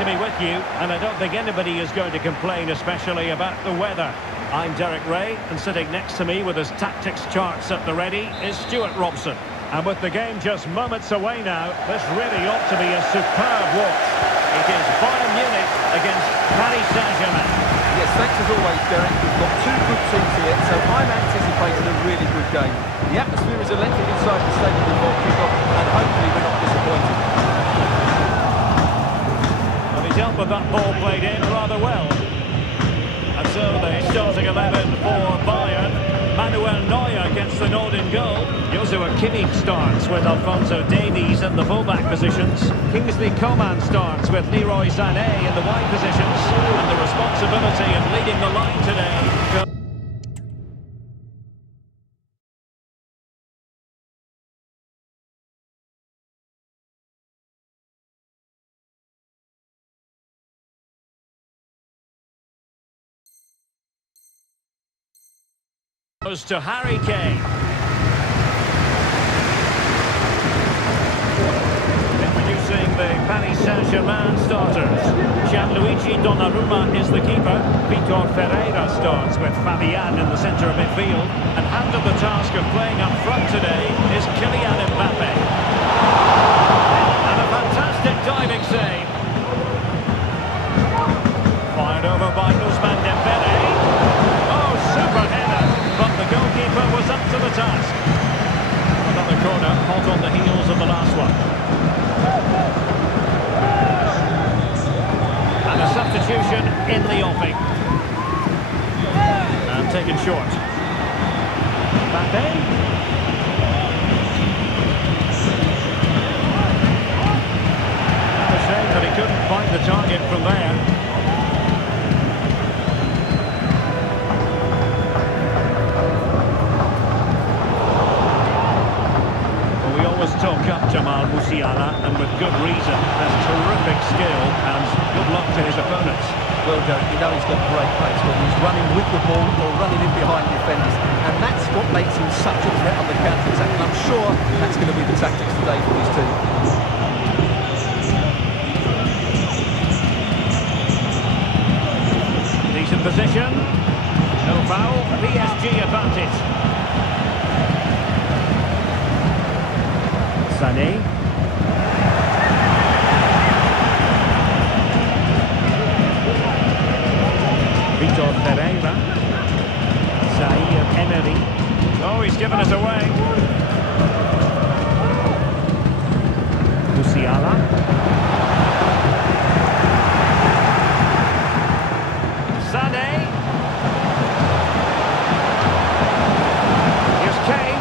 to be with you, and I don't think anybody is going to complain, especially about the weather. I'm Derek Ray, and sitting next to me with his tactics charts at the ready is Stuart Robson. And with the game just moments away now, this really ought to be a superb watch. It is Bayern Munich against Paris Saint-Germain. Yes, thanks as always, Derek. We've got two good teams here, so I'm anticipating a really good game. The atmosphere is electric inside the stadium before kick-off, and hopefully we're not disappointed. Well, he dealt with that ball played in rather well. And so the starting 11 for Bayern. Manuel Neuer gets the nod in goal. Joshua Kimmich starts with Alphonso Davies in the fullback positions. Kingsley Coman starts with Leroy Sané in the wide positions. And the responsibility of leading the line today goes to Harry Kane. Introducing the Paris Saint-Germain starters. Gianluigi Donnarumma is the keeper. Vitor Ferreira starts with Fabian in the centre of midfield. And handed the task of playing up front today is Kylian Mbappe. And a fantastic diving save. Fired over by Ousmane Dembele. Oh, super header. But the goalkeeper was up to the task. Another corner, hot on the heels of the last one. And a substitution in the offing. And taken short. Mbappe. A shame that he couldn't find the target from there. Talk up Jamal Musiala, and with good reason. Has terrific skill and good luck to his opponents. Well, Derek, you know he's got great pace when he's running with the ball or running in behind defenders, and that's what makes him such a threat on the counter-attack, and I'm sure that's going to be the tactics today for his team. Decent position. No foul. PSG advantage. Sané. Vitor Ferreira. Zaire Emery. Oh, he's given us away. Musiala. Sané. Here's Kane.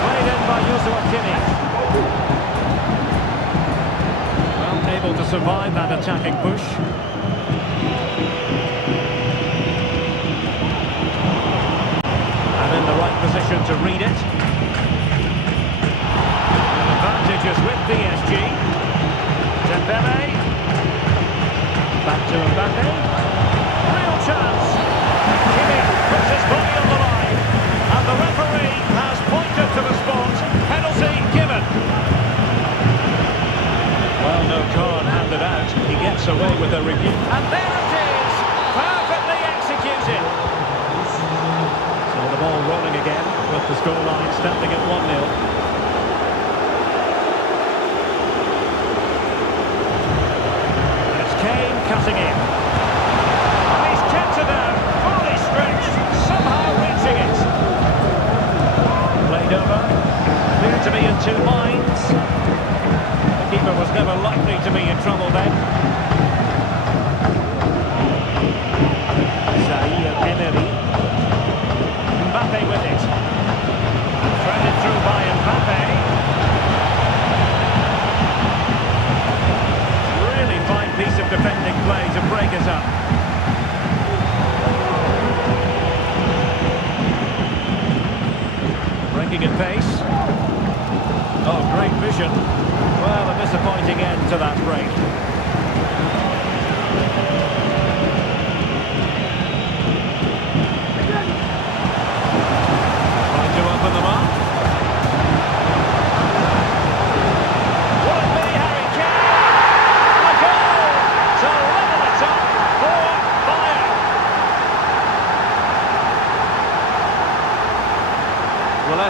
Played in by Joshua Kimmich. Well, able to survive that attacking push. And in the right position to read it. Advantage is with PSG. Dembele. Back to Mbappe. Real chance. Kimmich puts his body on the line, and the referee has pointed to the spot. Penalty given. Well, no card handed out. He gets away with a review. And there it is! Perfectly executed. So the ball rolling again, with the scoreline standing at 1-0. It's Kane cutting in. And he's kept it down. Fully stretched, somehow reaching it. Played over. Appeared to be in two minds. The keeper was never likely to be in trouble then. Zaire Emery. Mbappe with it. And threaded through by Mbappe. Really fine piece of defending play to break us up. Breaking at pace. Oh, great vision. Well, a disappointing end to that break. Trying to open them up.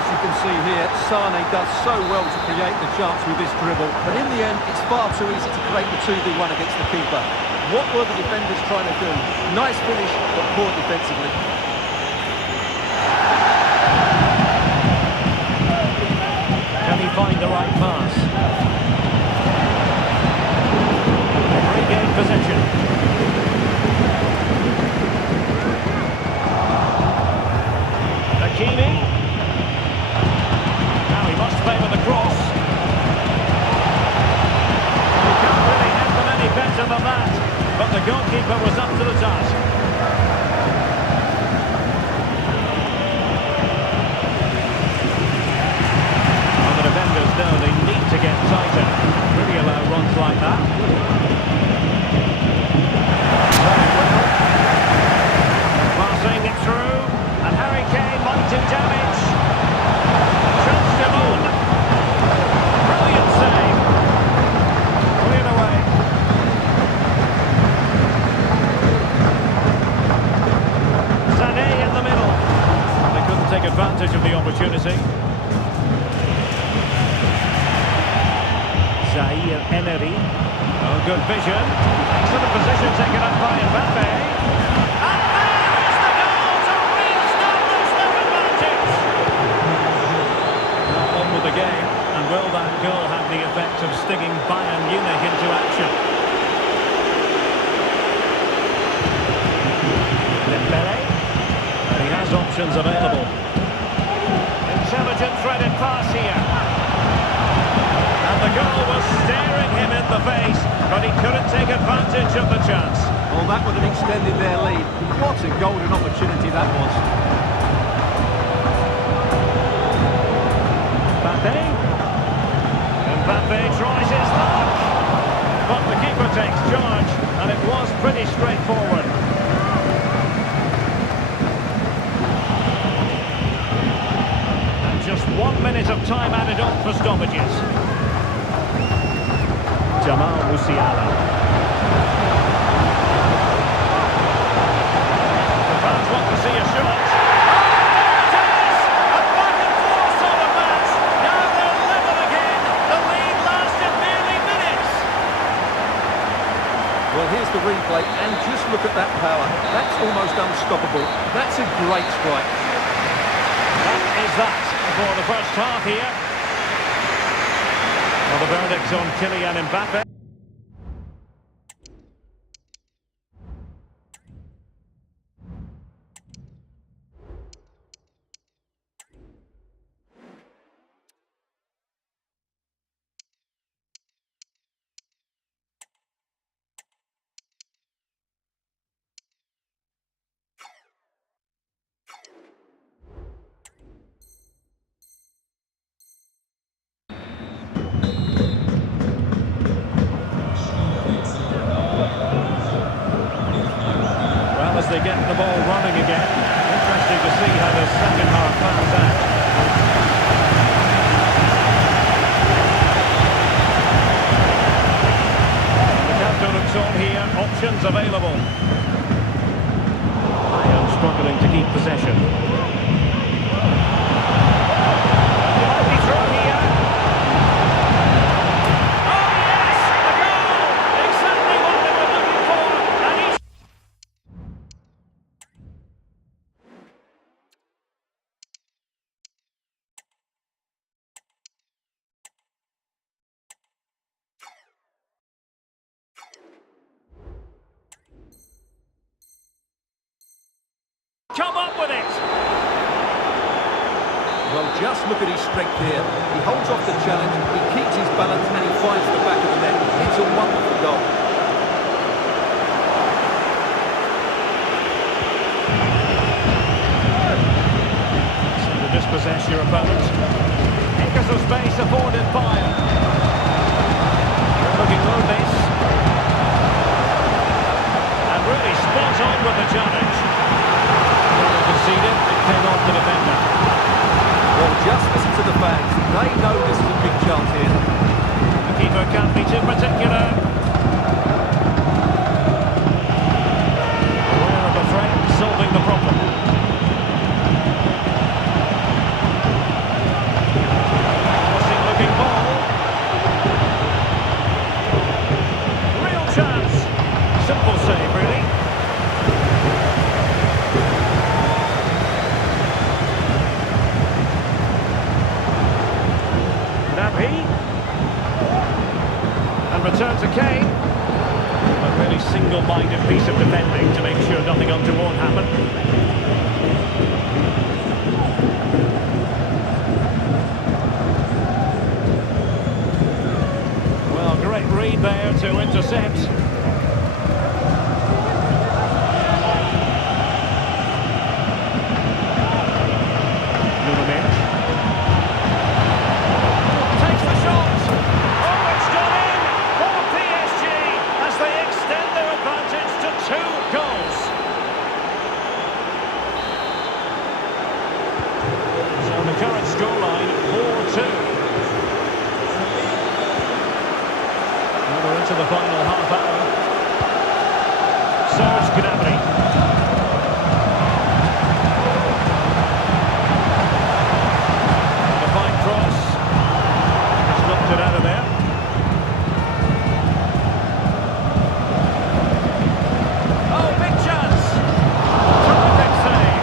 as you can see here, Sane does so well to create the chance with this dribble, but in the end, it's far too easy to create the 2v1 against the keeper. What were the defenders trying to do? Nice finish, but poor defensively. Can he find the right pass? Regain possession. Hakimi. Now he must favour the cross. You can't really hit them any better than that, but the goalkeeper was up to the task. Well, the defenders know they need to get tighter. Really allow runs like that. Very well. Passing it through, and Harry Kane might do damage. Chunched him on. Brilliant save. Cleared away. Sané in the middle. They couldn't take advantage of the opportunity. Zaire Emery. Oh, good vision. Excellent position taken up by Mbappe. And there is the goal to re-establish their advantage. Now on with the game. And will that goal have the effect of stinging Bayern Munich into action? Dembele. And he has options available. Intelligent threaded pass here. And the goal was staring him in the face, but he couldn't take advantage of the chance. Well, that would have extended their lead. What a golden opportunity that was. Mbappe tries his luck, but the keeper takes charge, and it was pretty straightforward. And just 1 minute of time added on for stoppages. Jamal Musiala. The fans want to see a shot. Oh, there it is! A back and forth sort of match. Now they're level again. The lead lasted merely minutes. Well, here's the replay, and just look at that power. That's almost unstoppable. That's a great strike. That is that for the first half here. Well, the verdict's on Kylian Mbappe. As they get the ball running again. Interesting to see how the second half pans out. The captain looks on here, options available. Bayern struggling to keep possession. He might be through here. Oh yes! A goal! Exactly what they were looking for, and he's come up with it! Well, just look at his strength here. He holds off the challenge, he keeps his balance, and he finds the back of the net. It's a wonderful goal. So to dispossess your opponent. Acres of space afforded Bayern. Looking good this. And really spot on with the challenge. Conceded, it came off the defender. Well, just listen to the fans. They know this is a big chance here. The keeper can't be too particular. Aware of the threat, solving the problem. anything untoward happen. Well, great read there to intercept. Takes the shot. Oh, it's gone in for PSG as they extend their advantage to 2 goals. So the current scoreline 4-2. We're into the final half hour. Serge Gnabry. It out of there. Oh, big chance. Terrific save.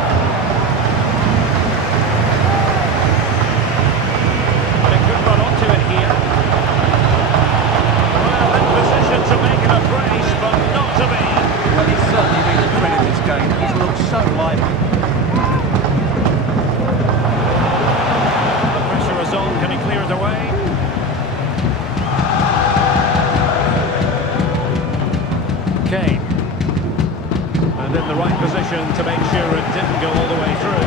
They could run onto it here. Well, in position to make it a brace, but not to be. Well, he's certainly been a threat in this game. He's looked so lively. The pressure is on. Can he clear it away? Kane. And in the right position to make sure it didn't go all the way through.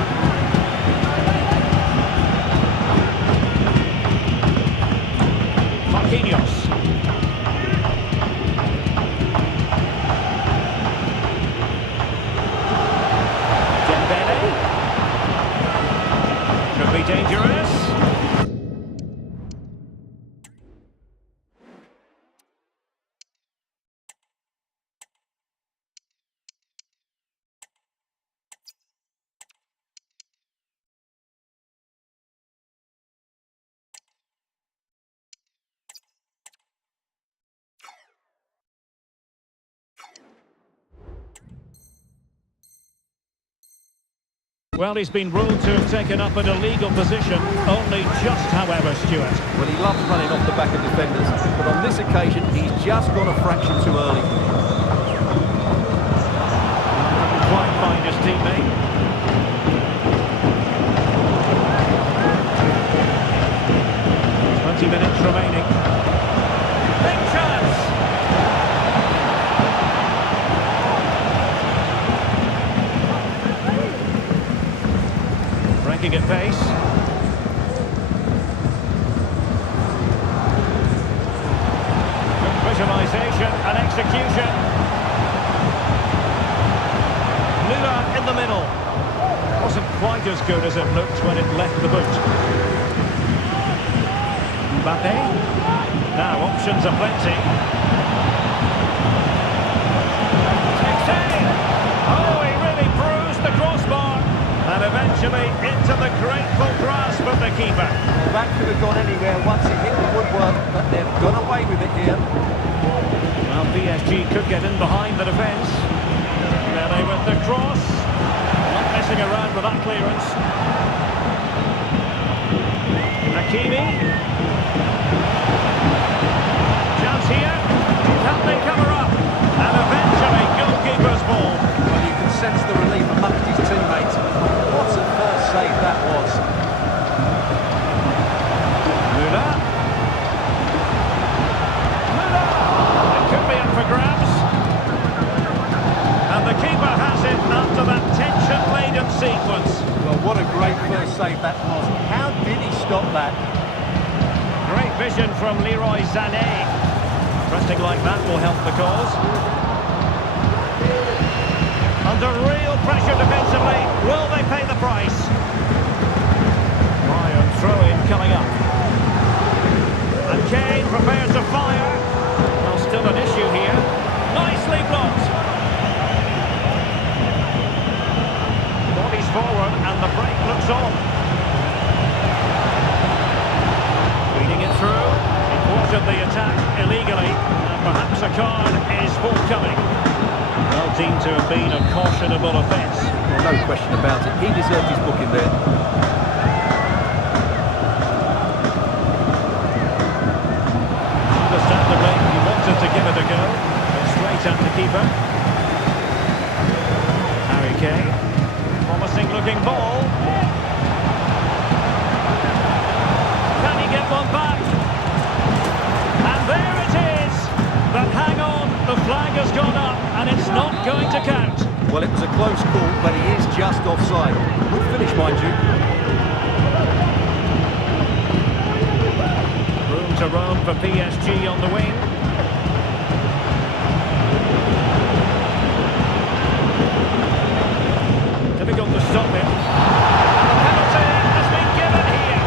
Marquinhos. Dembele. Could be dangerous. Well, he's been ruled to have taken up an illegal position, only just, however, Stuart. Well, he loves running off the back of defenders, but on this occasion, he's just gone a fraction too early. Couldn't quite find his teammate. 20 minutes remaining. Big chance! Breaking at pace. Good visualisation and execution. Müller in the middle. Wasn't quite as good as it looked when it left the boot. Mbappe. Now options are plenty. Oh, he really bruised the crossbar. And eventually into the grateful grasp of the keeper. Well, that could have gone anywhere once it hit the woodwork, but they've gone away with it here. Well, PSG could get in behind the defence. Really with the cross. Not messing around with that clearance. Hakimi. Chance here. Can they cover up? And eventually goalkeeper's ball. Well, you can sense the relief amongst his teammates. What a first save that was. Müller. It could be up for grabs. And the keeper has it after that tension-laden sequence. Well, what a great first save that was. How did he stop that? Great vision from Leroy Sané. Pressing like that will help the cause. Under real pressure defensively, will they pay the price? Bayern throw-in coming up. And Kane prepared to fire. Well, still an issue here. Nicely blocked. Bodies forward and the break looks on. Feeding it through. He thwarted the attack illegally. And perhaps a card is forthcoming. Well, deemed to have been a cautionable offence. Well, no question about it. He deserved his booking there. Understandably, he wanted to give it a go. But straight at the keeper. close call, but he is just offside. Good finish, mind you. Room to roam for PSG on the wing. Difficult to stop him. A penalty has been given here.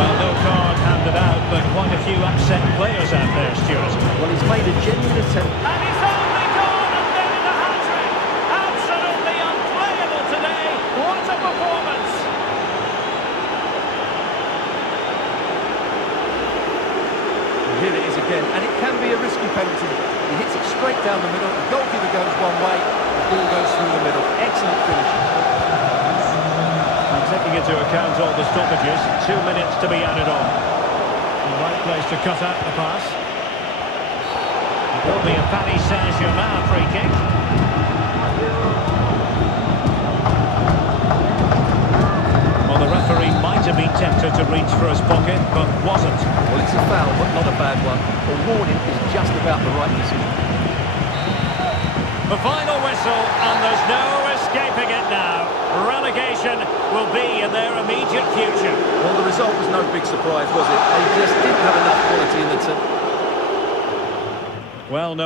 Well, no card handed out, but quite a few upset players out there, Stuart. Well, he's made a genuine attempt. And he's only gone and then in the hat-trick. Absolutely unplayable today. What a performance. Here it is again, and it can be a risky penalty. He hits it straight down the middle, the goalkeeper goes one way, the ball goes through the middle. Excellent finish. And taking into account all the stoppages, 2 minutes to be added on. The right place to cut out the pass. It will be a Paris Saint-Germain free kick. Well, the referee might have been tempted to reach for his pocket, but wasn't. Well, it's a foul, but not a bad one. A warning is just about the right decision. The final whistle, and there's no escaping it now. Relegation will be in their immediate future. Well, the result was no big surprise, was it? They just didn't have enough quality in the team. Well, no.